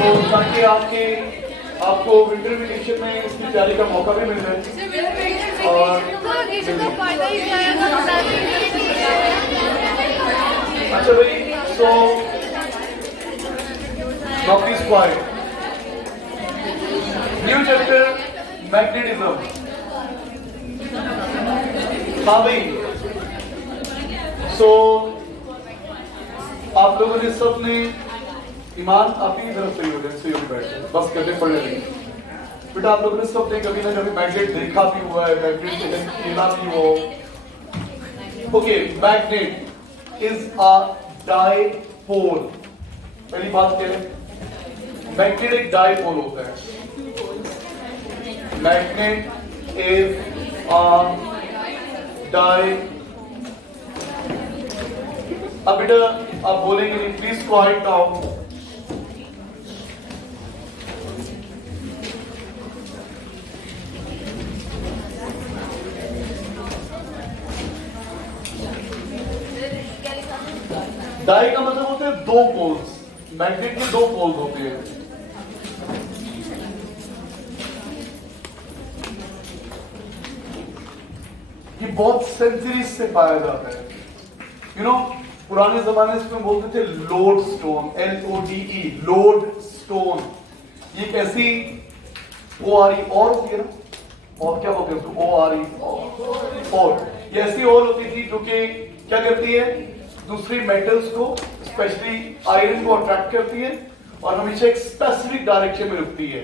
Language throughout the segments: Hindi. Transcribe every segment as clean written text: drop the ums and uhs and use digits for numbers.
ताकि आपको विंटर वेकेशन में इसकी तैयारी का मौका भी मिल जाए। और अच्छा भाई, so now please quiet. New chapter, magnetism. हाँ भाई, so आप लोगों ने सबने ईमान आपकी तरफ से ही हो जाए, बैठे बस करते पढ़ने लगे। बेटा आप लोगों ने सबने कभी ना कभी मैग्नेट देखा भी हुआ है, मैग्नेट से खेला भी हो। Okay, magnet is a dipole। पहली बात क्या है? मैग्नेट एक डाइपोल होता है। Magnet is a dipole. अब बेटा आप बोलेंगे नहीं, प्लीज क्वाइट डाउन। डाई का मतलब होते हैं दो पोल्स। मैग्नेट के दो पोल्स होते हैं। ये बहुत सेंचुरीज से पाया जाता है। यू नो, पुराने जमाने में इसमें बोलते थे load stone, LODE, load stone. ये एक ऐसी ORE और होती है ना, और क्या बोलते हैं उसको? ORE और। ये ऐसी और होती थी जो कि क्या करती है? दूसरी मेटल्स को, स्पेशली आयरन को अट्रैक्ट करती है और हमेशा एक स्पेसिफिक डायरेक्शन में रुकती है।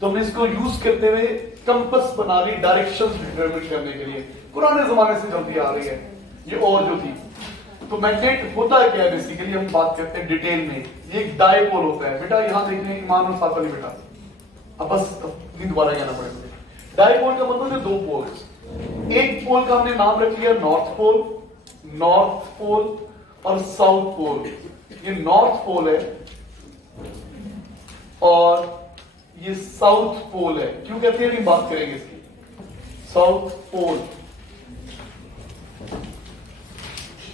तो हमने इसको यूज करते हुए कंपास बना ली डायरेक्शंस डिटरमिन करने के लिए। पुराने जमाने से चलती आ रही है ये और जो थी। तो मैग्नेट होता है क्या है? बेसिकली हम बात करते हैं डिटेल में। ये एक डाइपोल होता है। बेटा यहां देखने ईमान और साथ वाली बेटा, अब बस दोबारा कहना पड़ेगा। डाइपोल का मतलब है दो पोल्स। एक पोल का हमने नाम रख लिया नॉर्थ पोल और साउथ पोल। ये नॉर्थ पोल है और ये साउथ पोल है। क्यों कहते हैं? अभी बात करेंगे इसकी। साउथ पोल,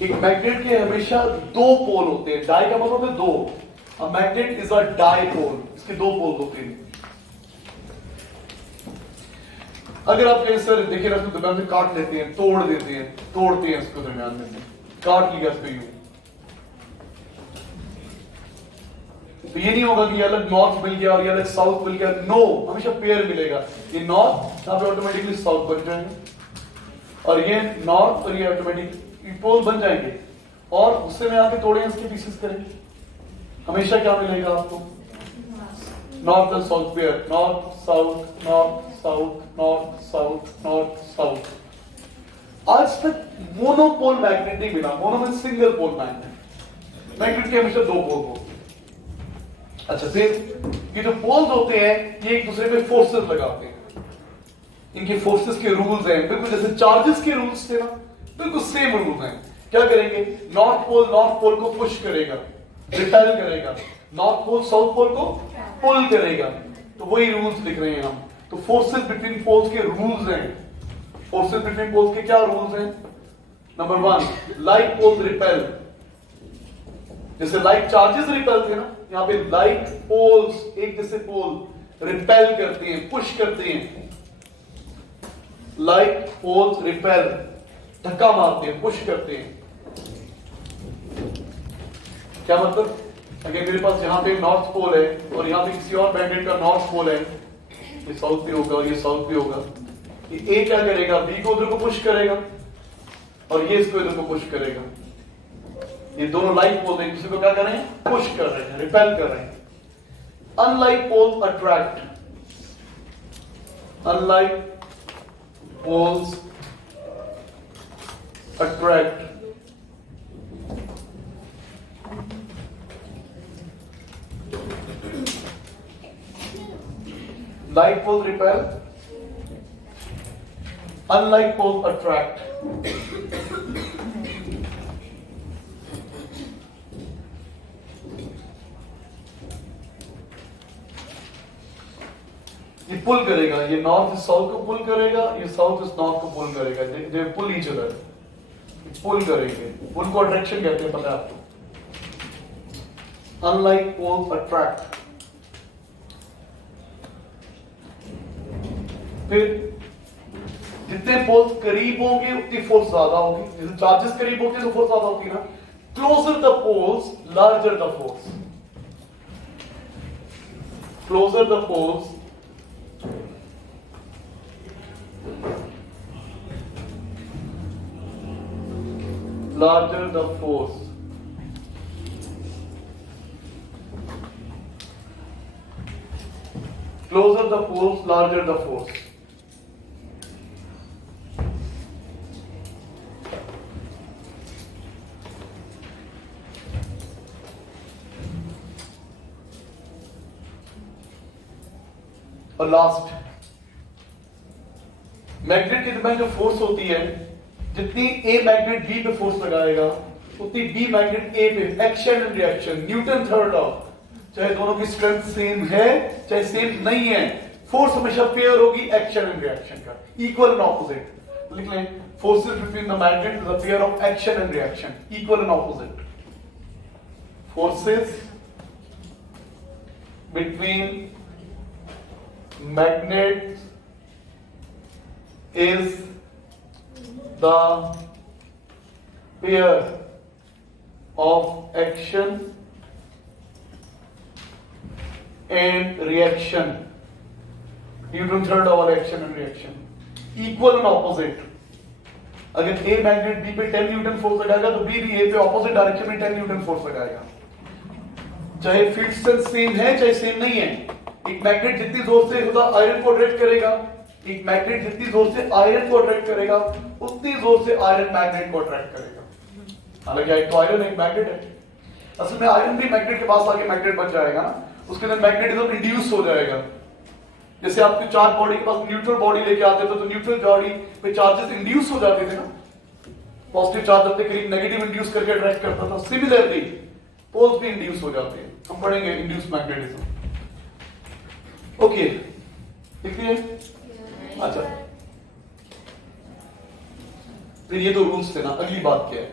एक मैग्नेट के हमेशा दो पोल होते हैं। डाई का मतलब है दो। A magnet is a dipole, इसके दो पोल होते हैं। अगर आप कहीं सर देखिए ना, तो दरमियान में काट लेते हैं, तोड़ते हैं इसको, दरमियान में काट लिया इसको यूं, तो ये नहीं होगा कि ये अलग नॉर्थ मिल गया और ये अलग साउथ मिल गया। नो, हमेशा पेयर मिलेगा। ये नॉर्थ यहां पे ऑटोमेटिकली साउथ बन जाएंगे और ये नॉर्थ और ये ऑटोमेटिकली पोल बन जाएंगे। और उससे में आके तोड़े इसके पीसेस करेंगे, हमेशा क्या मिलेगा आपको? North and south pair, north south, north south, north south, north south. आज तक मोनोपोल मैग्नेट नहीं मिला। मोनो में सिंगल पोल मैग्नेट। मैग्नेट के हमेशा दो पोल होते हैं। अच्छा, फिर ये जो पोल्स होते हैं ये एक दूसरे पे फोर्सेस लगाते हैं। इनके फोर्सेस के रूल्स हैं, बिल्कुल जैसे चार्जेस के रूल्स थे ना, बिल्कुल सेम रूल्स हैं। क्या करेंगे? नॉर्थ पोल को पुश करेगा, रिपेल करेगा। नॉर्थ पोल साउथ पोल को पुल करेगा। तो वही रूल्स लिख रहे हैं हम। तो फोर्सेस बिटवीन पोल्स के रूल्स हैं। फोर्सेस बिटवीन पोल्स के क्या रूल्स हैं? Number 1, like poles repel. जैसे लाइक चार्जेस रिपेल थे ना, यहां पे लाइक पोल्स, एक जैसे पोल रिपेल करते हैं, पुश करते हैं। लाइक पोल्स रिपेल, धक्का मारते हैं, पुश करते हैं। क्या मतलब? अगर मेरे पास यहां पे नॉर्थ पोल है और यहां पे किसी और मैग्नेट का नॉर्थ पोल है, ये साउथ भी होगा और ये साउथ भी होगा, ये ए क्या करेगा? बी को उधर को पुश करेगा और ये इसको इधर को पुश करेगा। ये दोनों लाइक पोल एक दूसरे को क्या कर रहे हैं? पुश कर रहे हैं, रिपेल कर रहे हैं। Unlike poles attract. Unlike poles attract. Like pole repel, unlike pole attract. ये पुल करेगा, ये नॉर्थ साउथ को पुल करेगा, ये साउथ इस नॉर्थ को पुल करेगा। दे पुल ईच अदर, पुल करेंगे। पुल को अट्रैक्शन कहते हैं, पता है आपको? Unlike poles attract. फिर जितने पोल्स करीब होंगे उतनी फोर्स ज्यादा होगी, जैसे चार्जेस करीब होते हैं तो फोर्स ज्यादा होती है ना। Closer the poles larger the force, closer the poles larger the force. Closer the poles, larger the force. और लास्ट, मैग्नेट के दरमियान जो फोर्स होती है, जितनी ए मैग्नेट बी पे फोर्स लगाएगा उतनी बी मैग्नेट ए पे, action and reaction, Newton third law, चाहे दोनों की स्ट्रेंथ सेम है चाहे सेम नहीं है, फोर्स हमेशा पेयर होगी एक्शन एंड रिएक्शन का, इक्वल एंड ऑपोजिट। लिख लें, forces between the magnet is a pair of action and reaction, equal and opposite. Forces between magnet is the pair of action and reaction, Newton third law of action and reaction, equal and opposite। अगर A मैग्नेट B पे 10 न्यूटन फोर्स लगाएगा तो B भी A पे ऑपोजिट डायरेक्शन में 10 न्यूटन फोर्स लगाएगा, चाहे फील्ड स्ट्रेंथ सेम है चाहे सेम नहीं है। एक मैग्नेट जितनी जोर से होता आयरन को अट्रैक्ट करेगा, एक मैग्नेट जितनी जोर से आयरन को अट्रैक्ट करेगा उतनी जोर से आयरन मैग्नेट को अट्रैक्ट करेगा। हालांकि एक तो आयरन एक मैग्नेट है, असल में आयरन भी मैग्नेट के पास आके मैग्नेट बन जाएगा ना, उसके अंदर मैग्नेटिज्म इंड्यूस हो जाएगा। जैसे आपके चार्ज बॉडी के पास न्यूट्रल बॉडी लेके आते थे तो न्यूट्रल बॉडी पे चार्जेस इंड्यूस हो जाते थे ना, पॉजिटिव चार्ज अपने करीब नेगेटिव इंड्यूस करके अट्रैक्ट करता था। सिमिलरली पोल्स भी इंड्यूस हो जाते हैं, हम पढ़ेंगे इंड्यूस मैग्नेटिज्म। ओके, देखिए, अच्छा, तो ये तो रूल्स थे ना। अगली बात क्या है,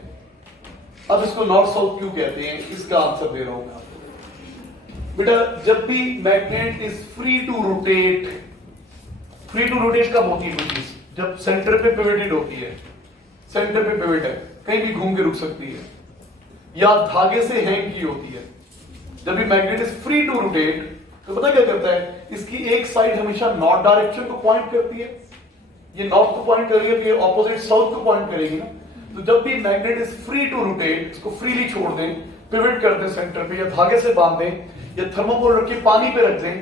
अब इसको नॉर्थ साउथ क्यों कहते हैं, इसका आंसर दे रहा हूं मैं आपको। बेटा, जब भी magnet is free to rotate, free to rotate कब होती है कोई चीज? जब सेंटर पे पिवटेड होती है, सेंटर पे पिवट है, कहीं भी घूम के रुक सकती है, या धागे से हैंग की होती है। जब भी magnet is free to rotate तो पता क्या करता है, इसकी एक साइड हमेशा नॉर्थ डायरेक्शन को पॉइंट करती है, ये नॉर्थ को पॉइंट कर रही है तो ये ऑपोजिट साउथ को पॉइंट करेगी ना। तो जब भी magnet is free to rotate, इसको फ्रीली छोड़ दें, पिवट कर दें सेंटर पे, या धागे से बांध दें, या थर्मोकोल रख के पानी पे रख दें,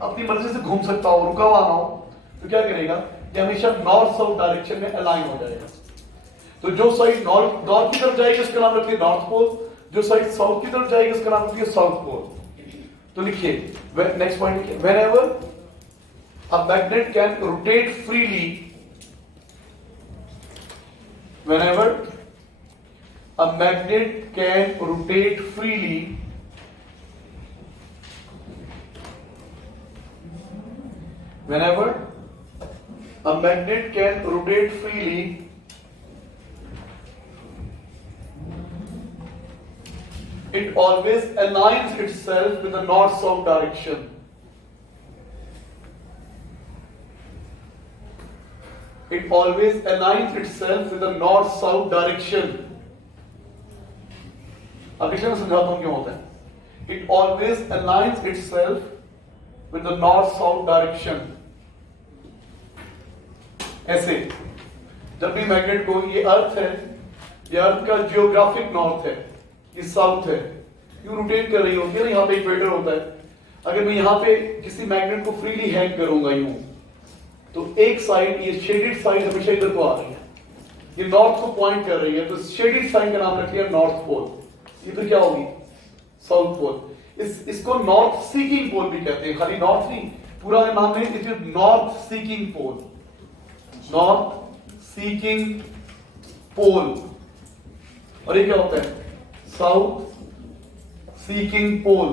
अपनी मर्जी से घूम सकता हो, रुका हुआ ना हो, तो क्या करेगा, ये हमेशा नॉर्थ साउथ डायरेक्शन में अलाइन हो जाएगा। तो जो साइड नॉर्थ की तरफ जाएगी उसका नाम रखती है नॉर्थ पोल, जो साइड साउथ की तरफ जाएगी उसका नाम रखती है साउथ पोल। तो लिखिए, नेक्स्ट पॉइंट लिखिए, whenever a magnet can rotate freely, whenever a magnet can rotate freely, whenever a magnet can rotate freely, it always aligns itself with the north-south direction. It always aligns itself with the north-south direction. अब देखिए मैं समझाता हूं क्यों होता है। It always aligns itself with the north-south direction. ऐसे, जब भी मैग्नेट को, ये अर्थ है, ये अर्थ का जियोग्राफिक नॉर्थ है, ये साउथ है, यूं रोटेट कर रही होती है ना, यहाँ पे इक्वेटर होता है। अगर मैं यहाँ पे किसी मैग्नेट को फ्रीली हैंग करूंगा यूं, तो एक साइड, ये शेडेड साइड हमेशा इधर को आ रही है, ये नॉर्थ को पॉइंट कर रही है, तो शेडेड साइड का नाम रख लिया नॉर्थ पोल। ये तो क्या होगी, साउथ पोल। इसको नॉर्थ सीकिंग पोल भी कहते हैं, खाली नॉर्थ नहीं, पूरा नाम है, it is north seeking pole, north seeking pole. और ये क्या होता है, south seeking pole,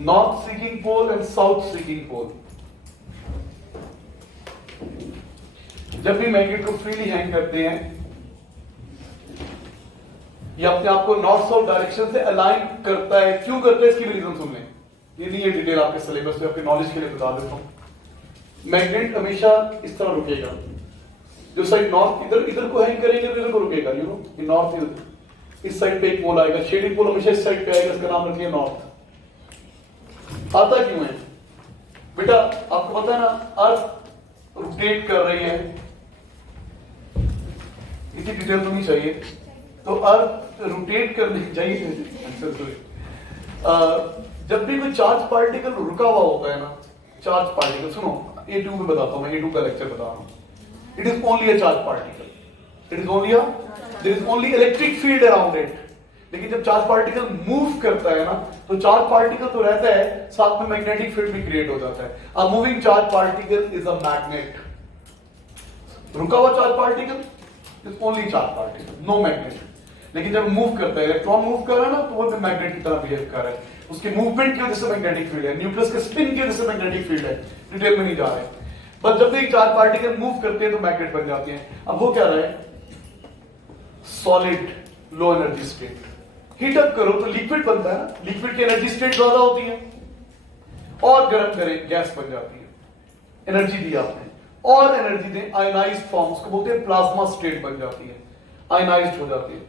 north seeking pole and south seeking pole. जब भी मैग्नेट को फ्रीली हैंग करते हैं, ये अपने आप को नॉर्थ साउथ डायरेक्शन से अलाइन करता है। क्यों करता है, इसकी भी रीजन सुन लें। ये नहीं है डिटेल आपके सिलेबस में, आपके नॉलेज के लिए बता देता हूँ। मैग्नेट हमेशा इस तरह रुकेगा, जो साइड नॉर्थ इधर को हैंग करेंगे तो इधर को रुकेगा, यू नो, ये नॉर्थ इधर, इस साइड पे एक पोल आएगा, शेडिंग पोल हमेशा इस साइड पे आएगा, इसका नाम रखिए नॉर्थ। आता क्यों है बेटा, आपको पता है ना, अर्थ रोटेट कर रही है, इतनी डिटेल तो नहीं चाहिए, तो अर्थ रोटेट करने चाहिए। जब भी कोई चार्ज पार्टिकल रुका हुआ होता है ना, चार्ज पार्टिकल, सुनो A2 में बताता हूं मैं, A2 का लेक्चर बता रहा हूं। It is only a charge particle, it is only there is only electric field around it. लेकिन जब चार्ज पार्टिकल मूव करता है ना, तो चार्ज पार्टिकल तो रहता है, साथ में मैग्नेटिक फील्ड भी क्रिएट हो जाता है। A moving charge particle is a magnet. रुका हुआ charge particle is only charge particle, no magnet. लेकिन जब मूव करता है, इलेक्ट्रॉन मूव कर रहा है ना, तो वो मैग्नेट की तरह बिहेव कर रहा है, उसकी मूवमेंट की वजह से मैग्नेटिक फील्ड है, न्यूक्लियस के स्पिन की वजह से मैग्नेटिक फील्ड है, डिटेल में नहीं जा रहे। बस जब भी चार्ज पार्टिकल मूव करते हैं तो मैग्नेट बन जाते हैं। अब वो क्या रहा है, solid low energy state, heat up करो तो लिक्विड बनता है ना, लिक्विड की एनर्जी स्टेट ज्यादा होती है, और गर्म करें गैस बन जाती है। एनर्जी दी आपने, और एनर्जी दें, आयनाइज्ड फॉर्म, उसको बोलते हैं प्लाज्मा स्टेट बन जाती है, आयनाइज्ड हो जाती है।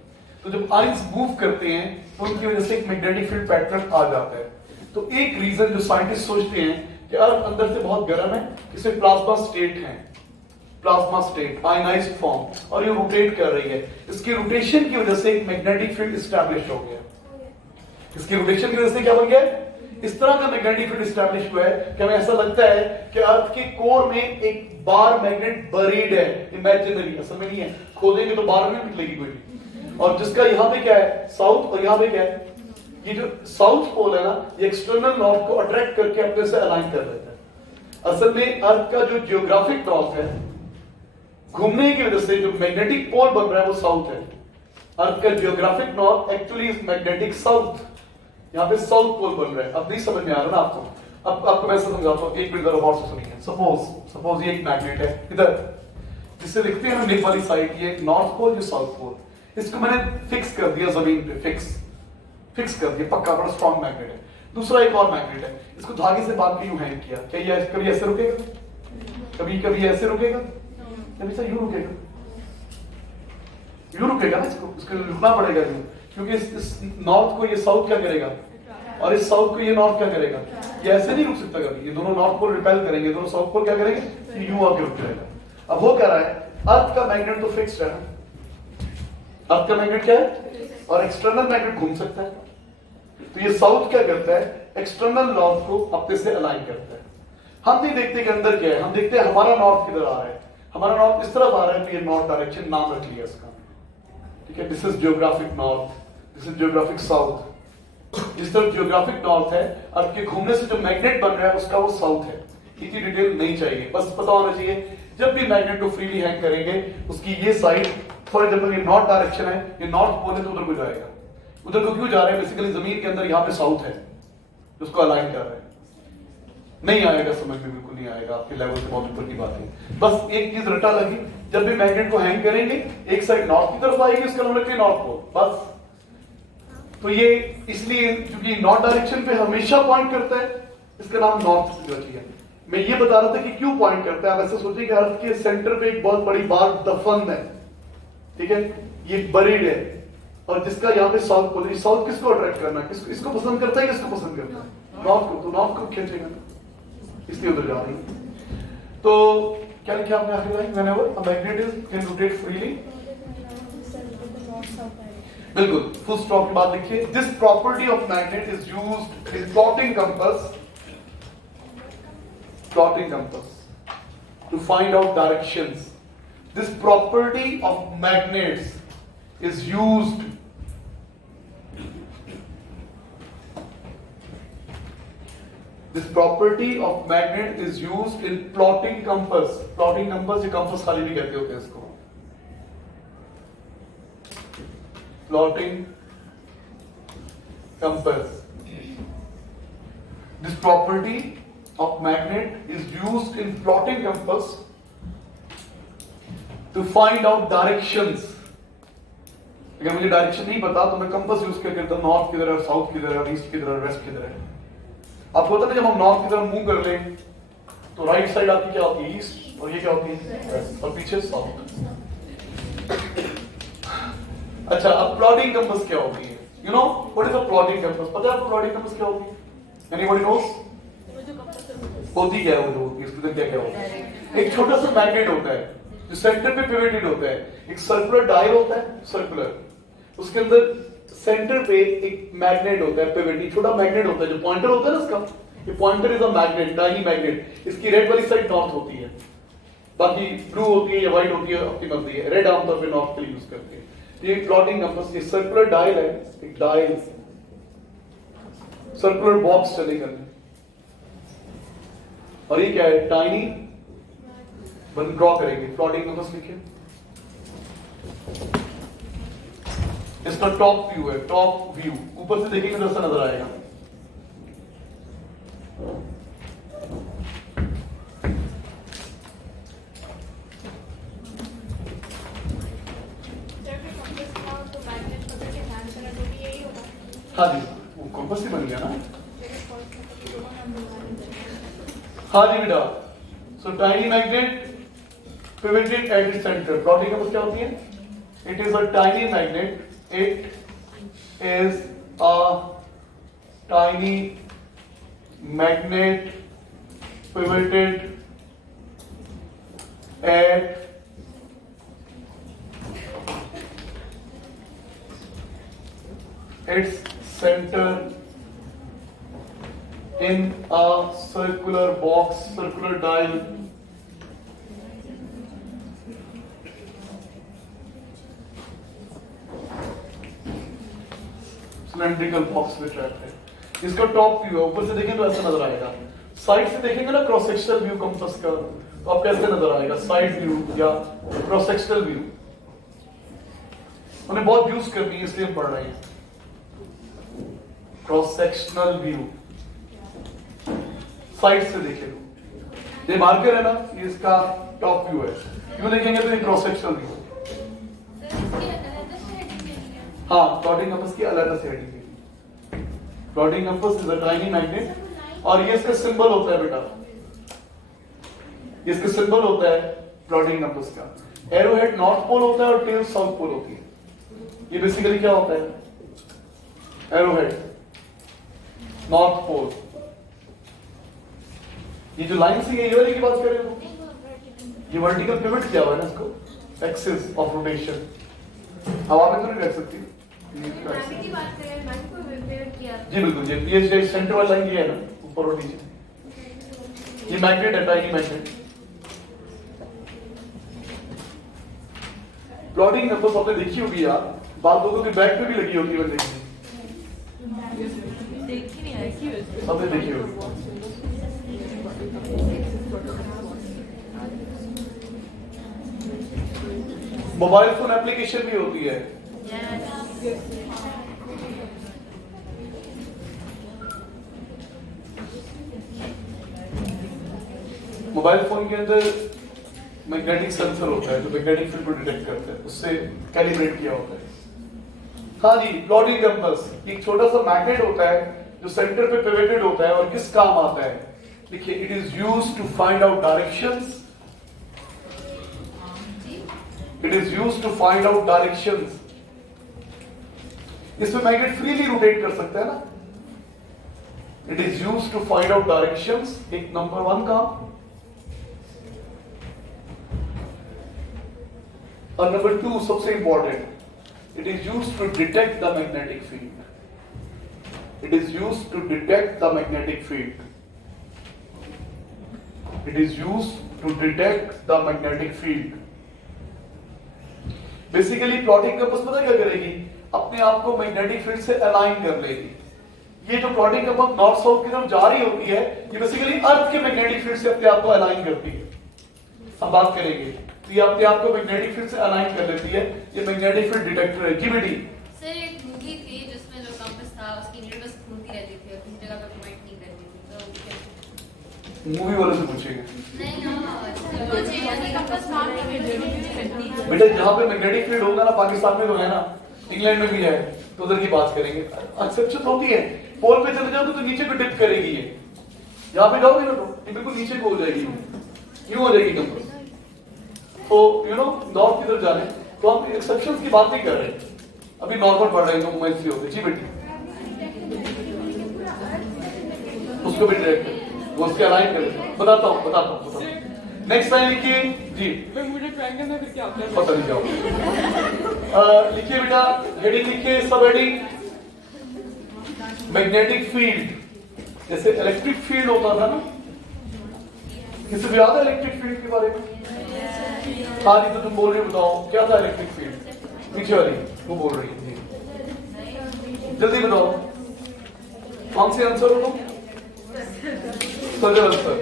तो जब आयंस मूव करते हैं तो उनकी वजह से एक मैग्नेटिक फील्ड पैटर्न आ जाता है। तो एक रीजन जो साइंटिस्ट सोचते हैं कि अर्थ अंदर से बहुत गर्म है, इसमें प्लाज्मा स्टेट है, प्लाज्मा स्टेट, आयनाइज्ड फॉर्म, और ये रोटेट कर रही है, इसकी रोटेशन की वजह से एक मैग्नेटिक फील्ड एस्टैब्लिश हो गया। इसकी रोटेशन की वजह से क्या बन गया, इस तरह का मैग्नेटिक फील्ड एस्टैब्लिश हुआ है कि हमें ऐसा लगता है कि अर्थ के कोर में एक बार मैग्नेट बरीड है, इमेजिनरी, असल में नहीं है, खोदेंगे तो बार में निकलेगी कोई भी। और जिसका यहां पे क्या है, साउथ, और यहां पे क्या है, ये जो साउथ पोल है ना, ये एक्सटर्नल नॉर्थ को अट्रैक्ट करके अपने से अलाइन कर देता है। असल में अर्थ का जो जियोग्राफिक नॉर्थ है, घूमने की वजह से जो मैग्नेटिक पोल बन रहा है वो साउथ है। अर्थ का geographic north actually is magnetic south, यहां पे साउथ पोल बन रहा है। अब नहीं समझ में आ रहा ना आपको, अब आपको मैं समझाता हूं, एक मिनट जरा गौर से सुनिए। सपोज ये एक मैग्नेट है इधर, जिसे लिखते हैं निप वाली साइड, ये नॉर्थ पोल, ये साउथ पोल, इसको मैंने फिक्स कर दिया जमीन पे, फिक्स कर दिया, पक्का बड़ा स्ट्रॉन्ग मैग्नेट है। दूसरा एक और मैग्नेट है, इसको धागे से बांध के यूं हैंग किया, क्या ये कभी ऐसे रुकेगा, कभी ऐसे रुकेगा, कभी से यूं रुकेगा, यूं रुकेगा ना, इसको रुकना पड़ेगा यूं, क्योंकि इस नॉर्थ को ये साउथ क्या करेगा, और इस साउथ को ये नॉर्थ क्या करेगा, ये ऐसे नहीं रुक सकता कभी, ये दोनों नॉर्थ पोल रिपेल करेंगे, दोनों साउथ पोल क्या करेंगे, यूं आके रुक जाएगा। अब वो कह रहा है अर्थ का मैग्नेट तो फिक्स्ड है ना, अर्थ का मैग्नेट क्या है, और एक्सटर्नल मैग्नेट घूम सकता है। तो ये साउथ क्या करता है, एक्सटर्नल नॉर्थ को अपने से अलाइन करता है। हम नहीं देखते कि अंदर क्या है, हम देखते हैं हमारा नॉर्थ किधर आ रहा है, हमारा नॉर्थ इस तरफ आ रहा है, तो ये नॉर्थ डायरेक्शन नाम रख लिया इसका, ठीक है। This is geographic north, this is geographic south. इस तरफ जियोग्राफिक नॉर्थ है, अर्थ के घूमने से जो मैग्नेट बन रहा है उसका वो साउथ है। इतनी डिटेल नहीं चाहिए, बस पता होना चाहिए जब भी मैग्नेट को फ्रीली हैंग करेंगे, उसकी ये साइड, फॉर एग्जाम्पल ये नॉर्थ डायरेक्शन है, ये नॉर्थ पोल है, तो उधर को जाएगा। उधर को क्यों जा रहा है, बेसिकली जमीन के अंदर यहाँ पे साउथ है, उसको अलाइन कर रहा है। नहीं आएगा समझ में, बिल्कुल नहीं आएगा, आपके लेवल से बहुत ऊपर की बात है। बस एक चीज रटा लगी, जब भी मैग्नेट को हैंग करेंगे एक साइड नॉर्थ की तरफ आएगी, उसका नाम रखिए नॉर्थ पोल, बस। तो ये इसलिए क्योंकि नॉर्थ डायरेक्शन पे हमेशा पॉइंट करता है, इसका नाम नॉर्थ रखिए। मैं ये बता रहा था कि क्यों पॉइंट करता है। आप ऐसे सोचिए कि अर्थ के सेंटर पे एक बहुत बड़ी बार दफन है, ठीक है, ये बरीड है, और जिसका यहाँ पे साउथ पोल, साउथ किसको अट्रैक्ट करना है, किसको, इसको पसंद करता है, किसको पसंद करता है, नॉर्थ को, तो नॉर्थ को खींचेगा, इसलिए उधर जा रही है। तो क्या लिखा आपने आखिर line, whenever a magnet is can rotate freely, बिल्कुल फुल स्टॉप के बाद लिखिए, this property of magnet is used in plotting compass to find out directions. This property of magnets is used in plotting compass. Plotting compass, ये compass खाली भी कहते होते हैं इसको, plotting compass. This property of magnet is used in plotting compass to find out directions. अगर मुझे डायरेक्शन नहीं पता तो मैं कंपास यूज करके करता हूं, नॉर्थ किधर है, साउथ किधर है, ईस्ट किधर है, वेस्ट किधर है। आपको पता है जब हम नॉर्थ की तरफ मूव कर लें तो राइट साइड आपकी क्या होती है, ईस्ट, और ये क्या होती है, और पीछे साउथ। अच्छा, अब प्लॉटिंग कंपास क्या होती है? You know what is a plotting compass? पता है आपको प्लॉटिंग कंपास क्या होती है? Anybody knows? होती क्या है वो जो स्टूडेंट क्या होता है? एक छोटा सा मैग्नेट होता है जो सेंटर पे पिवटेड होता है, एक सर्कुलर डायल होता है, सर्कुलर, उसके अंदर सेंटर पे एक मैग्नेट होता है, पिवटेड छोटा मैग्नेट होता है, जो पॉइंटर होता है ना इसका, ये pointer is a magnet, tiny magnet. इसकी रेड वाली साइड नॉर्थ होती है, बाकी ब्लू होती है या व्हाइट होती है, अपनी मर्जी है। रेड आमतौर पे नॉर्थ के लिए यूज करते हैं। ये प्लॉटिंग कंपास, ये सर्कुलर डायल है, एक डायल सर्कुलर बॉक्स चलेगा, और ये क्या है, टाइनी, बन ड्रॉ करेंगे, प्लॉटिंग कंपास लिखिए। इसका टॉप व्यू है, टॉप व्यू, ऊपर से देखेंगे तो ऐसा नजर आएगा। हाँ जी, वो कंपास ही बन गया ना। हाँ जी बेटा, so tiny magnet pivoted at its center. Plotting compass क्या होती है? It is a tiny magnet. It is a tiny magnet pivoted at its center in a circular box, circular dial. Cylindrical box में ट्रैप है। इसका टॉप व्यू है, ऊपर से देखें तो ऐसा नजर आएगा। साइड से देखेंगे ना क्रॉस सेक्शनल व्यू कंपास का, तो आपको ऐसे नजर आएगा, साइड व्यू या क्रॉस सेक्शनल व्यू। उन्हें बहुत यूज करनी है इसलिए हम पढ़ रहे हैं। क्रॉस सेक्शनल व्यू साइड से देखें, ये मार्कर है ना, ये इसका टॉप व्यू है। क्यों देखेंगे तो ये क्रॉस सेक्शनल व्यू। हाँ, प्लॉटिंग कंपास की अलग से हेडिंग है। Plotting compass is a tiny magnet, और ये इसका सिंबल होता है बेटा, ये इसका सिंबल होता है प्लॉटिंग कंपास का। एरो हेड नॉर्थ पोल होता है और टेल साउथ पोल होती है। ये बेसिकली क्या होता है, एरो हेड नॉर्थ पोल। ये जो लाइन सी है, ये वाली की बात कर रहे हो, ये वर्टिकल पिवट किया हुआ है ना इसको, एक्सिस ऑफ रोटेशन। हवा में तो नहीं रख सकती जी बिल्कुल, ये पीएच सेंटर वाला लाइन ये है ना, ऊपर और नीचे। ये मैग्नेट है, टाइनी मैग्नेट। प्लॉटिंग कंपास आपने देखी होगी यार, बाल लोगों के बैक पे भी लगी होगी, मैंने देखी आपने देखी होगी। मोबाइल फोन एप्लीकेशन भी होती है। मोबाइल फोन के अंदर मैग्नेटिक सेंसर होता है जो मैग्नेटिक फील्ड को डिटेक्ट करता है, उससे कैलिब्रेट किया होता है। हाँ जी, प्लॉटिंग कंपास एक छोटा सा मैग्नेट होता है जो सेंटर पे पिवटेड होता है, और किस काम आता है देखिए, it is used to find out directions. It is used to find out directions. इसमें मैग्नेट फ्रीली रोटेट कर सकता है ना। It is used to find out directions, एक नंबर 1 काम। और नंबर 2 सबसे important, it is used to detect the magnetic field. It is used to detect the magnetic field. It is used to detect the magnetic field. Basically plotting compass पता क्या करेगी, अपने आप को मैग्नेटिक फील्ड से अलाइन कर लेगी। ये जो प्लॉटिंग कंपास नॉर्थ साउथ की तरफ जा रही होती है, ये बेसिकली अर्थ के मैग्नेटिक फील्ड से अपने आप को अलाइन करती है। हम बात करेंगे तो ये अपने आप को मैग्नेटिक फील्ड से अलाइन कर लेती है। ये मैग्नेटिक फील्ड डिटेक्टर है। जी बेटी, सर एक मूवी थी जिसमें जो कंपास था उसकी नीडल बस घूमती रहती थी और किसी जगह पे पॉइंट नहीं करती थी, तो मूवी वाले से पूछेंगे। नहीं ना, कुछ ऐसी कंपास काम नहीं करती। बेटा जहां पे मैग्नेटिक फील्ड होगा ना, पाकिस्तान में तो है ना, इंग्लैंड में भी है, तो उधर की बात करेंगे। एक्सेप्शन होती है, पोल पे चले जाओ तो नीचे को डिप करेगी ये, यहाँ पे जाओगे ना तो ये बिल्कुल नीचे को हो जाएगी, यूं हो जाएगी कंपास। तो नॉर्थ की तरफ जाने, तो हम एक्सेप्शंस की बात नहीं कर रहे, अभी नॉर्मल पढ़ रहे हैं जो मूवमेंट्स ही होते। जी बेटी, उसको भी डायरेक्ट वो उसके अलाइन करें, बताता हूँ। नेक्स्ट लाइन लिखिए जी। मुझे ट्राई करना फिर क्या होता है? पता नहीं क्या होगा। लिखिए बेटा, हेडिंग लिखिए, सब हेडिंग मैग्नेटिक फील्ड। जैसे इलेक्ट्रिक फील्ड होता था ना, किसी को याद है इलेक्ट्रिक फील्ड के बारे में? हाँ जी, तो तुम बोल रही हो, बताओ क्या था इलेक्ट्रिक फील्ड? पीछे वाली वो बोल रही है जी, जल्दी बताओ कौन सी आंसर हो तुम? सजल आंसर।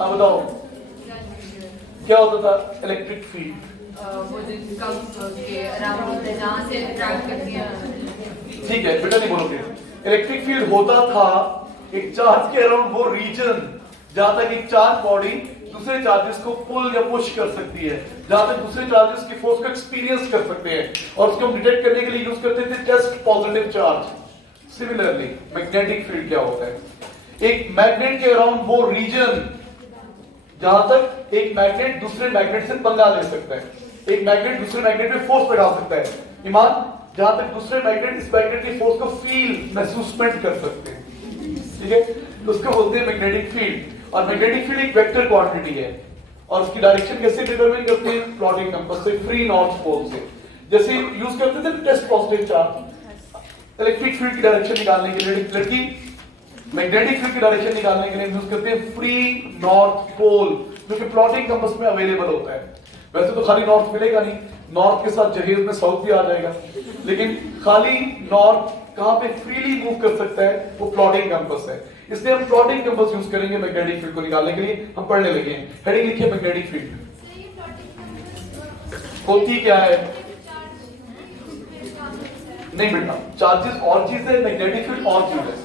हाँ बताओ क्या होता था इलेक्ट्रिक फील्ड? वो जिसका के अराउंड होते हैं, जहाँ से अट्रैक्ट करती है। ठीक है बेटा, नहीं बोलोगे। इलेक्ट्रिक फील्ड होता था एक चार्ज के अराउंड वो रीजन जहां तक एक चार्ज बॉडी दूसरे चार्जेस को पुल या पुश कर सकती है, जहां तक दूसरे चार्जेस की फोर्स को एक्सपीरियंस कर सकते हैं, और उसको हम डिटेक्ट करने के लिए यूज करते थे test positive charge. Similarly magnetic field क्या होता है? एक मैग्नेट के अराउंड वो रीजन जहां तक एक मैग्नेट दूसरे मैग्नेट से पंगा ले सकता है, एक मैग्नेट दूसरे मैग्नेट पे फोर्स डाल सकता है, ईमान, जहां तक दूसरे मैग्नेट इस मैग्नेट की फोर्स को फील महसूसमेंट कर सकते हैं। ठीक है, तो उसको बोलते हैं मैग्नेटिक फील्ड। और मैग्नेटिक फील्ड एक वेक्टर क्वांटिटी है, और उसकी डायरेक्शन कैसे डिटरमाइन करते हैं? प्लॉटिंग कंपास से, फ्री नॉर्थ पोल से। जैसे यूज करते थे test positive charge, electric field की डायरेक्शन निकालने के लिए लड़की मैग्नेटिक फील्ड की डायरेक्शन निकालने के लिए यूज करते हैं फ्री नॉर्थ पोल, जो कि प्लॉटिंग कंपास में अवेलेबल होता है। वैसे तो खाली नॉर्थ मिलेगा नहीं, नॉर्थ के साथ जहेज में साउथ भी आ जाएगा, लेकिन खाली नॉर्थ कहां पे फ्रीली मूव कर सकता है? वो प्लॉटिंग कंपास है। इसलिए हम प्लॉटिंग कंपास यूज करेंगे मैग्नेटिक फील्ड को निकालने के लिए। हम पढ़ने लगे हैं, हेडिंग लिखिए मैग्नेटिक फील्ड। होती क्या है? नहीं बेटा, चार्जेस और चीज है, मैग्नेटिक फील्ड और चीज है।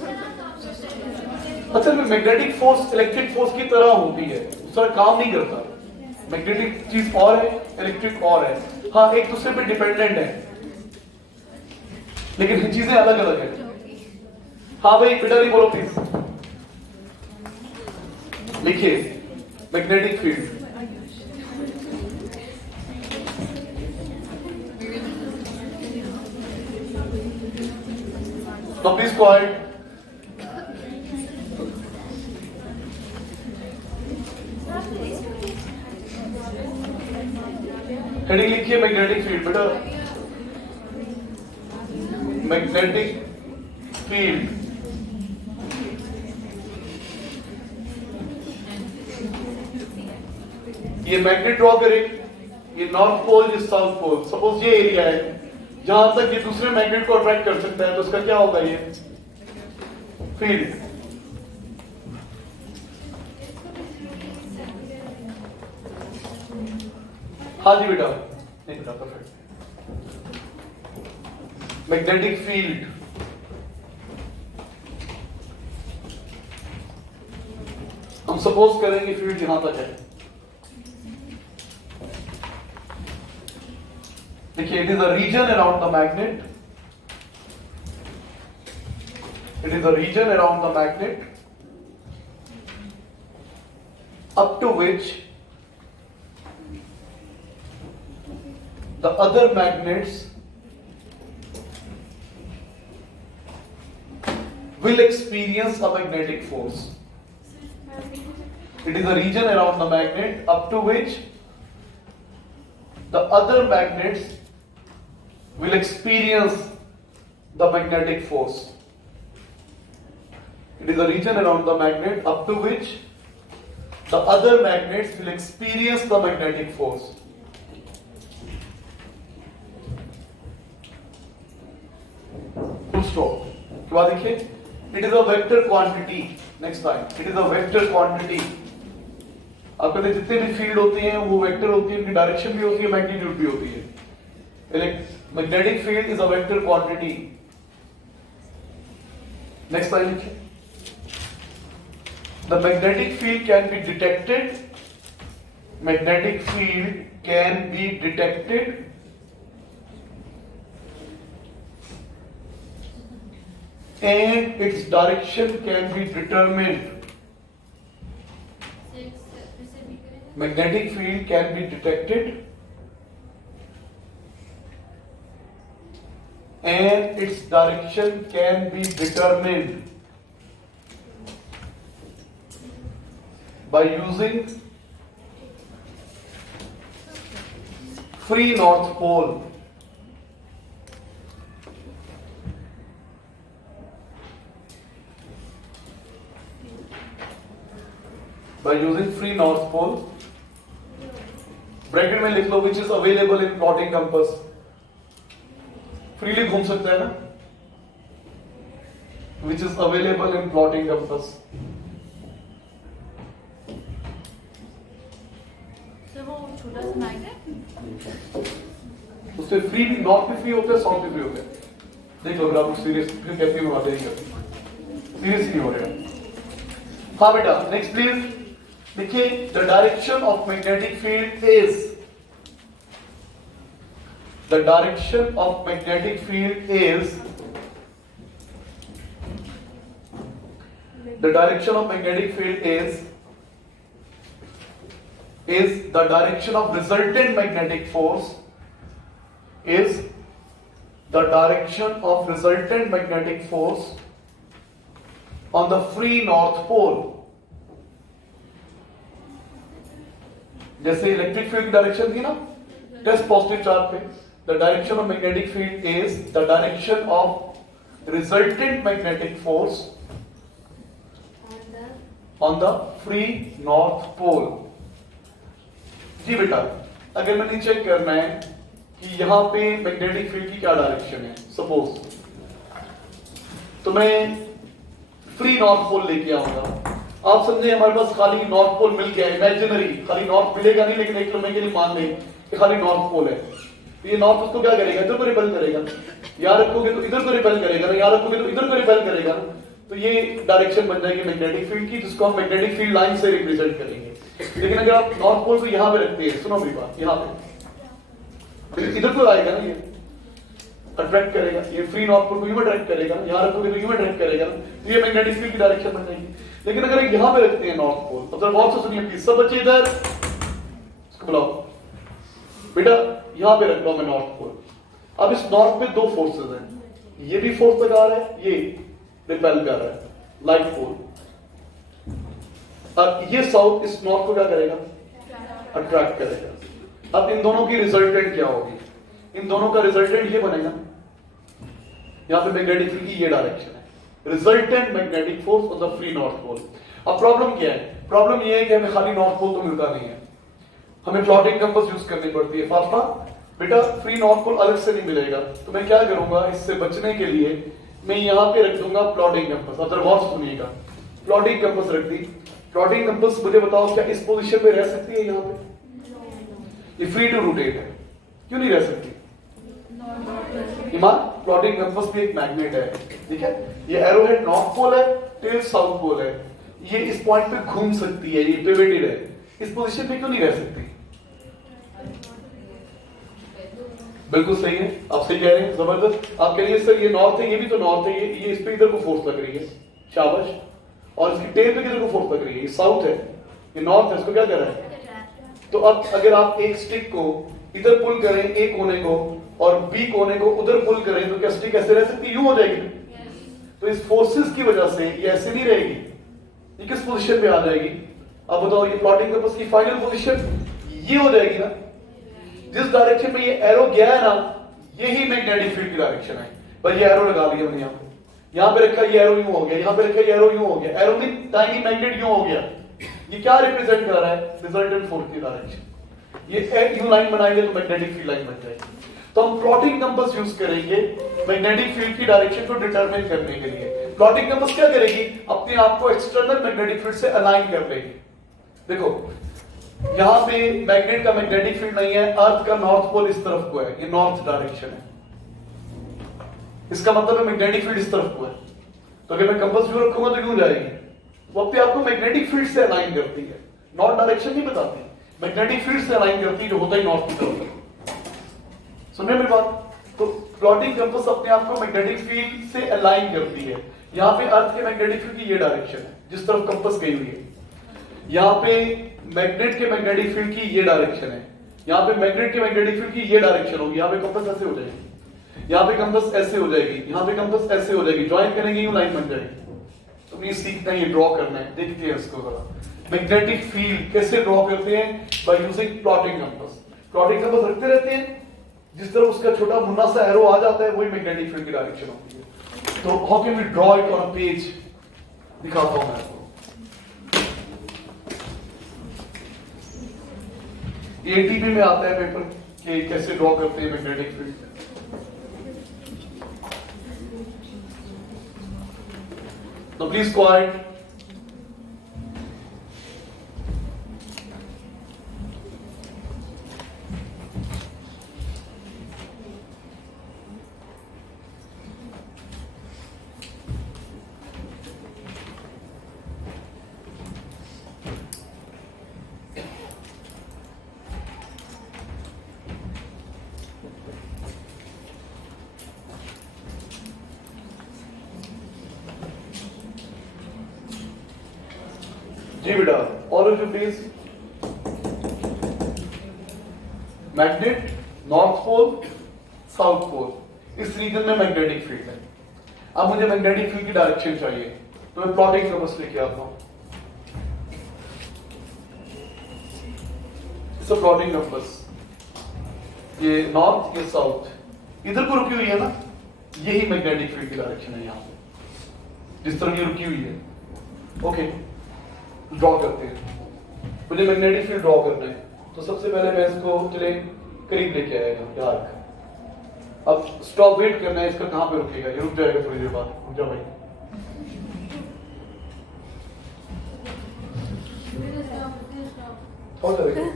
असल में मैग्नेटिक फोर्स इलेक्ट्रिक फोर्स की तरह होती है, दूसरा काम नहीं करता। मैग्नेटिक चीज और है, इलेक्ट्रिक और है। हाँ, एक दूसरे पे डिपेंडेंट है, लेकिन चीजें अलग अलग है। हाँ भाई बेटा, नहीं बोलो प्लीज। लिखिए मैग्नेटिक फील्ड। तो प्लीज क्वाइट। हेडिंग लिखिए मैग्नेटिक फील्ड बेटा। मैग्नेटिक फील्ड ये मैग्नेट ड्रॉ करें, ये नॉर्थ पोल, ये साउथ पोल। सपोज ये एरिया है जहां तक ये दूसरे मैग्नेट को अट्रैक्ट कर सकता है, तो उसका क्या होगा? ये फील्ड। हाँ जी बेटा, नहीं बेटा, परफेक्ट। मैग्नेटिक फील्ड हम सपोज करेंगे फील्ड यहां तक है। देखिए, it is a region around the magnet, it is a region around the magnet up to which the other magnets will experience a magnetic force. It is a region around the magnet up to which the other magnets will experience the magnetic force. It is a region around the magnet up to which the other magnets will experience the magnetic force. Full stop. के बाद देखिए, it is a vector quantity. Next line. It is a vector quantity. आप कहते जितने भी फील्ड होते हैं वो वेक्टर होती है, उनकी डायरेक्शन भी होती है, मैग्नीट्यूड भी होती है। Magnetic field is a vector quantity. Next line लिखिए। The magnetic field can be detected. Magnetic field can be detected and its direction can be determined magnetic field can be detected and its direction can be determined by using free north pole. By using free north pole, bracket में लिख लो which is available in plotting compass. Freely घूम सकता है ना, which is available in plotting compass. Sir वो छोटा सा नाइट है, उससे फ्री भी, नॉर्थ भी फ्री होते हैं, साउथ भी फ्री होते हैं. देख लो अगर आप सीरियस फिर कहती हूँ बातें नहीं करती, सीरियस नहीं हो रहे. हाँ बेटा नेक्स्ट प्लीज. देखिए the direction of magnetic field is, the direction of magnetic field is, the direction of magnetic field is the direction of resultant magnetic force, is the direction of resultant magnetic force on the free north pole. जैसे इलेक्ट्रिक फील्ड की डायरेक्शन थी ना टेस्ट पॉजिटिव चार्ज पे, the direction of magnetic field is the direction of resultant magnetic force on the free north pole. जी बेटा अगर मैंने चेक करना है कि यहां पे मैग्नेटिक फील्ड की क्या डायरेक्शन है, सपोज तो मैं फ्री नॉर्थ पोल लेके आऊंगा. आप समझे हमारे पास खाली नॉर्थ पोल मिल गया, इमेजिनरी, खाली नॉर्थ मिलेगा नहीं लेकिन एक लम्हे के लिए मान लें कि खाली नॉर्थ पोल है. तो ये नॉर्थ उसको क्या करेगा, इधर को रिपेल करेगा. यहां रखोगे तो इधर को रिपेल करेगा ना, यहां रखोगे तो इधर को रिपेल करेगा. तो ये डायरेक्शन बन जाएगी मैग्नेटिक फील्ड की, जिसको हम मैग्नेटिक फील्ड लाइन से रिप्रेजेंट करेंगे. लेकिन अगर आप नॉर्थ पोल को यहां पे रखते हैं, सुनो मेरी बात, यहां पे इधर को आएगा ना, ये अट्रैक्ट करेगा, ये फ्री नॉर्थ पोल को यूं अट्रैक्ट करेगा, यहां रखोगे तो यूं अट्रैक्ट करेगा. तो ये मैग्नेटिक फील्ड की डायरेक्शन बन जाएगी. लेकिन अगर यहां पे रखते हैं नॉर्थ पोल, तो बहुत से सुनिए प्लीज सब बच्चे इधर, इसको बुलाओ बेटा, यहां पे रख लो मैं नॉर्थ पोल. अब इस नॉर्थ पे दो फोर्सेस हैं, ये भी फोर्स लगा रहा है, ये रिपेल कर रहा है, लाइट पोल. अब ये साउथ इस नॉर्थ को क्या करेगा, अट्रैक्ट करेगा. अब इन दोनों की रिजल्टेंट क्या होगी, इन दोनों का रिजल्टेंट ये बनेगा, यहां पे मैग्नेटिक फील्ड की ये डायरेक्शन है, resultant magnetic force on the free north pole. अब प्रॉब्लम क्या है, प्रॉब्लम ये है कि हमें खाली नॉर्थ पोल तो मिलता नहीं है, हमें प्लॉटिंग कंपास यूज करनी पड़ती है. फातिमा बेटा फ्री नॉर्थ पोल अलग से नहीं मिलेगा, तो मैं क्या करूंगा, इससे बचने के लिए मैं यहां पे रख दूंगा प्लॉटिंग कंपास. अब जरा बहुत सुनिएगा, प्लॉटिंग कंपास रख दी. प्लॉटिंग कंपास मुझे बताओ क्या इस पोजीशन पे रह सकती है, यहां पे ये फ्री टू रोटेट है, क्यों नहीं रह सकती. ईमान प्लॉटिंग कंपास भी एक मैग्नेट है, ठीक है. ये एरो हेड नॉर्थ पोल है, टेल साउथ पोल है, ये इस पॉइंट पे घूम सकती है, ये पिवटेड है, इस पोजीशन पे क्यों नहीं रह सकती. बिल्कुल सही है, आप सही कह रहे हैं, जबरदस्त. आप कह रही है सर ये नॉर्थ है, ये भी तो नॉर्थ है, ये इस पे इधर को फोर्स लग रही है, शाबाश. और इसकी टेल पे किधर को फोर्स लग रही है, ये साउथ है, ये नॉर्थ है, इसको क्या कर रहा है. तो अब अगर आप एक स्टिक को इधर पुल करें एक कोने को और बी कोने को उधर पुल करें, तो क्या स्टिक ऐसे रह सकती, यूं हो जाएगी. तो इस फोर्सेस की वजह से ये ऐसे नहीं रहेगी, ये किस पोजीशन पे आ जाएगी. अब बताओ ये प्लॉटिंग कंपास की फाइनल पोजीशन ये हो जाएगी ना, जिस डायरेक्शन में ये एरो गया है ना, यही मैग्नेटिक फील्ड की डायरेक्शन है. बस ये एरो लगा लिया हमने यहां पे रखा, ये एरो यूं हो गया, यहां पे रखा, ये एरो यूं हो गया, एरो में टाइनी मैग्नेट यूं हो गया. ये क्या रिप्रेजेंट कर रहा है, रिजल्टेंट फोर्स की डायरेक्शन. ये यू लाइन बनाएंगे तो मैग्नेटिक फील्ड लाइन बन जाएगी. तो हम प्लॉटिंग कंपास यूज करेंगे मैग्नेटिक फील्ड की डायरेक्शन को डिटरमिन करने के लिए. प्लॉटिंग कंपास क्या करेगी, अपने आप को एक्सटर्नल मैग्नेटिक फील्ड से अलाइन कर लेगी. देखो यहां पे मैग्नेट का मैग्नेटिक फील्ड नहीं है, अर्थ का नॉर्थ पोल इस तरफ को है, ये नॉर्थ डायरेक्शन है, इसका मतलब है मैग्नेटिक फील्ड इस तरफ को है. तो अगर मैं कंपास यूं रखूंगा तो यूं जाएगी, वो अपने आपको मैग्नेटिक फील्ड से अलाइन करती है, नॉर्थ डायरेक्शन नहीं बताती, मैग्नेटिक फील्ड से अलाइन करती है, जो होता ही नॉर्थ की तरफ है. सुनिए मेरी बात. तो प्लॉटिंग कंपास अपने आप को मैग्नेटिक फील्ड से अलाइन करती है. यहां पे अर्थ के मैग्नेटिक फील्ड की ये डायरेक्शन है जिस तरफ कंपास गई हुई है. यहाँ पे मैग्नेट के मैग्नेटिक फील्ड की ये डायरेक्शन है, यहाँ पे मैग्नेट के मैग्नेटिक फील्ड की ये डायरेक्शन होगी, यहाँ पे कंपास ऐसे हो जाएगी, यहाँ पे कंपास ऐसे हो जाएगी, यहाँ पे कंपास ऐसे हो जाएगी, ज्वाइन करेंगे यूं लाइन बन जाएगी। तो प्लीज सीखना है, ये ड्रॉ करना है, देखते हैं इसको जरा। मैग्नेटिक फील्ड कैसे ड्रॉ करते हैं? By using plotting compass. Plotting compass रखते रहते हैं, जिस तरह उसका छोटा मुन्ना सा एरो आ जाता है वही मैग्नेटिक फील्ड की डायरेक्शन होती है। तो how can we draw it on a page? दिखाता हूं मैं आपको। एटीपी में आता है पेपर कि कैसे ड्रॉ करते हैं मैग्नेटिक फील्ड। तो प्लीज क्वाइट। जी बेटा, all of you please. Magnet, north pole, south pole, इस रीजन में मैग्नेटिक फील्ड है। अब मुझे मैग्नेटिक फील्ड की डायरेक्शन चाहिए, तो मैं प्लॉटिंग कंपास लेके आता हूं। इसका प्लॉटिंग कंपास, ये नॉर्थ, ये साउथ, इधर को रुकी हुई है ना, यही मैग्नेटिक फील्ड की डायरेक्शन है। यहां पे जिस तरह ये रुकी हुई है, ओके, ड्रॉ करते हैं। मुझे मैग्नेटिक फील्ड ड्रॉ करना है, तो सबसे पहले मैं इसको चले करीब लेके आएगा डार्क। अब स्टॉप वेट करना है, इसका कहां पे रुकेगा? ये रुक जाएगा थोड़ी देर बाद। रुक जा भाई। हो जाएगा।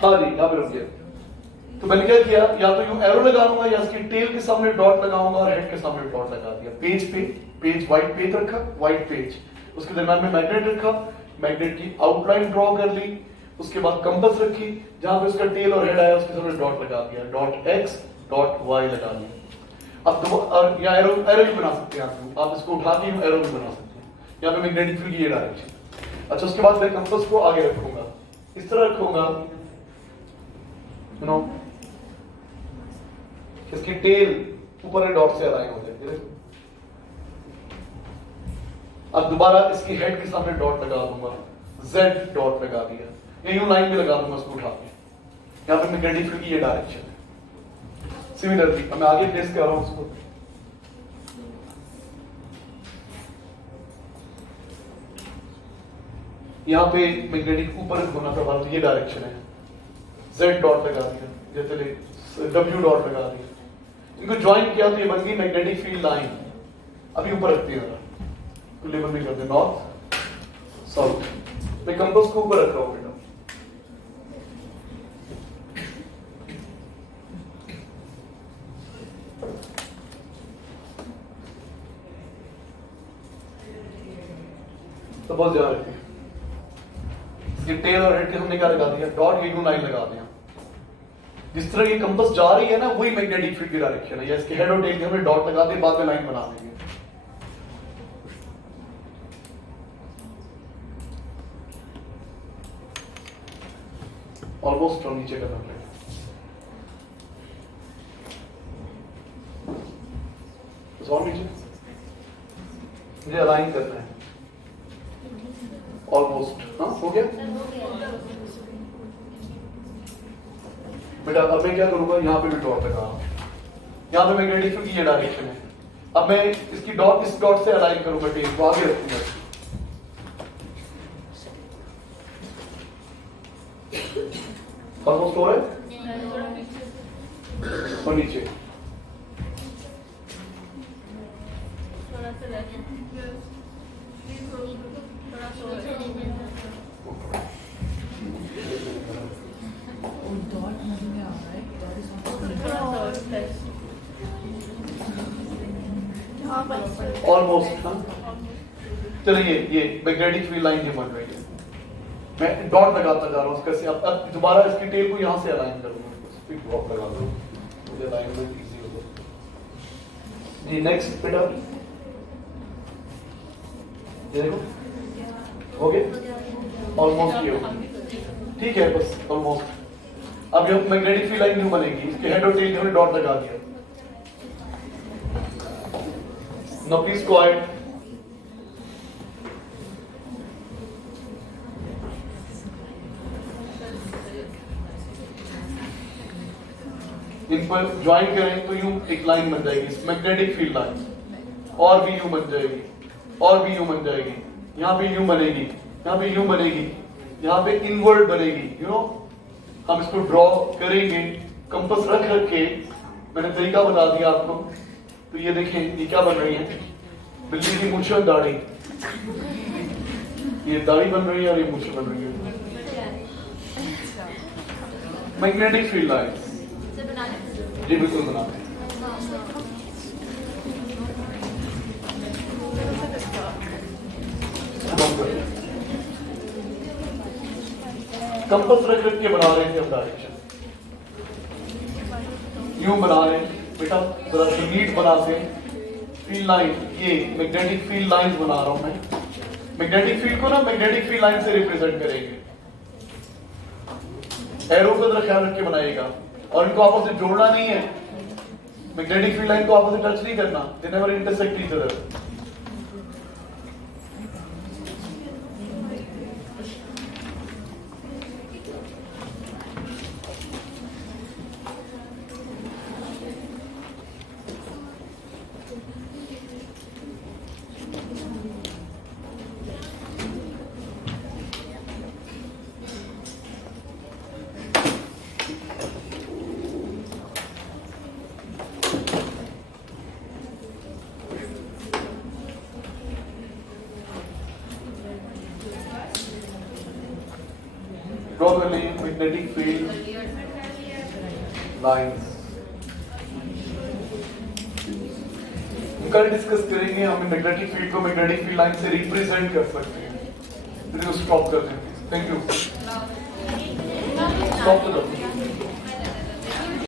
हाँ जी, यहाँ पे रुक गया। तो मैंने क्या किया, या तो यूं एरो लगा लूंगा, या इसकी टेल के सामने डॉट लगाऊंगा और हेड के सामने डॉट लगा दिया। पेज पे, पेज व्हाइट पेज रखा, व्हाइट पेज, उसके दरम्यान में मैग्नेट रखा, मैग्नेट की आउटलाइन ड्रॉ कर ली, उसके बाद कंपास रखी, जहां पे उसका टेल और हेड आया उसके सामने डॉट लगा दिया, डॉट एक्स, डॉट वाई लगा दिया। अब और यहाँ एरो भी बना सकते हैं आप इसको उठा के एरो भी बना सकते हैं। यहाँ पे मैग्नेटिक फील्ड की ये डायरेक्शन। अच्छा, उसके बाद मैं कंपास को आगे रखूंगा, इस तरह रखूंगा, यू नो, इसकी टेल ऊपर के डॉट से अलाइन हो जाए। अब दोबारा इसकी हेड के सामने डॉट लगा दूंगा, Z डॉट लगा दिया, यूं लाइन में लगा दूंगा उसको उठा के। यहाँ पे मैग्नेटिक फील्ड की ये डायरेक्शन है। सिमिलरली मैं आगे प्लेस कर रहा हूं उसको। यहाँ पे मैग्नेटिक ऊपर होना था, तो ये डायरेक्शन है, Z डॉट लगा दिया, जैसे W डॉट लगा दिया, इनको ज्वाइन किया तो ये बन गई मैग्नेटिक फील्ड लाइन। अभी ऊपर रखते हैं, तो लेवल में करते हैं नॉर्थ साउथ। मैं कंपास को ऊपर रख रहा हूं बेटा। तो बहुत ध्यान रखिए, टेल और हेड के हमने क्या लगा दिया, डॉट, ये लाइन लगा दिया। जिस तरह ये कंपास जा रही है ना, वही मैग्नेटिक फील्ड की डायरेक्शन है। या इसके हेड और टेल के हमने डॉट लगा दिए, बाद में लाइन बना देंगे। ऑलमोस्ट और नीचे करना पड़ेगा। और नीचे मुझे अलाइन करना है, ऑलमोस्ट। हाँ, हो गया बेटा। अब मैं क्या करूंगा, यहाँ पे भी डॉट लगा, यहाँ पे मैग्नेटिक फील्ड की ये डायरेक्शन है। अब मैं इसकी डॉट, इस डॉट से अलाइन करूंगा, टेल को आगे रखूंगा। ऑलमोस्ट हो रहा है, और नीचे ऑलमोस्ट। हाँ, चलिए, ये मैग्नेटिक फील्ड लाइन ये बन रही है। मैं डॉट लगाता जा रहा हूँ कैसे अब दोबारा इसकी टेल को यहाँ से अलाइन करूंगा फिर ड्रॉप लगा दो मुझे अलाइनमेंट इजी होगा जी नेक्स्ट बेटा ये देखो हो गया ऑलमोस्ट ये हो ठीक है बस ऑलमोस्ट अब ये मैग्नेटिक फील्ड लाइन न्यू बनेगी इसके हेड और टेल हमने डॉट लगा दिया now please go ahead in पर ज्वाइन करें तो यूं एक लाइन बन जाएगी मैग्नेटिक फील्ड लाइन और भी यूं बन जाएगी और भी यूं बन जाएगी यहाँ पे यूं बनेगी यहाँ पे यूं बनेगी यहाँ पे इनवर्ड बनेगी यू नो हम इसको ड्रॉ करेंगे कंपास रख के मैंने तरीका बता दिया आपको तो ये देखें ये क्या बन रही है बिल्ली की मूंछ और दाढ़ी ये दाढ़ी बन रही है और ये मूंछ बन रही है मैग्नेटिक फील्ड लाइन जी बिल्कुल बनाते हैं कंपास रख के बना रहे थे हम डायरेक्शन यूं बना रहे हैं बेटा जरा नीट बनाते हैं फील्ड लाइन ये मैग्नेटिक फील्ड लाइंस बना रहा हूं मैं मैग्नेटिक फील्ड को ना मैग्नेटिक फील्ड लाइन से रिप्रेजेंट करेंगे एरो को जरा ख्याल रख के बनाइएगा और इनको आपस में जोड़ना नहीं है मैग्नेटिक फील्ड लाइन को आपस में टच नहीं करना they never intersect each other Draw the magnetic field lines. कल डिस्कस करेंगे हम मैग्नेटिक फील्ड को मैग्नेटिक फील्ड लाइन से रिप्रेजेंट कर सकते हैं। स्टॉप कर देंगे। Thank you. स्टॉप कर दो।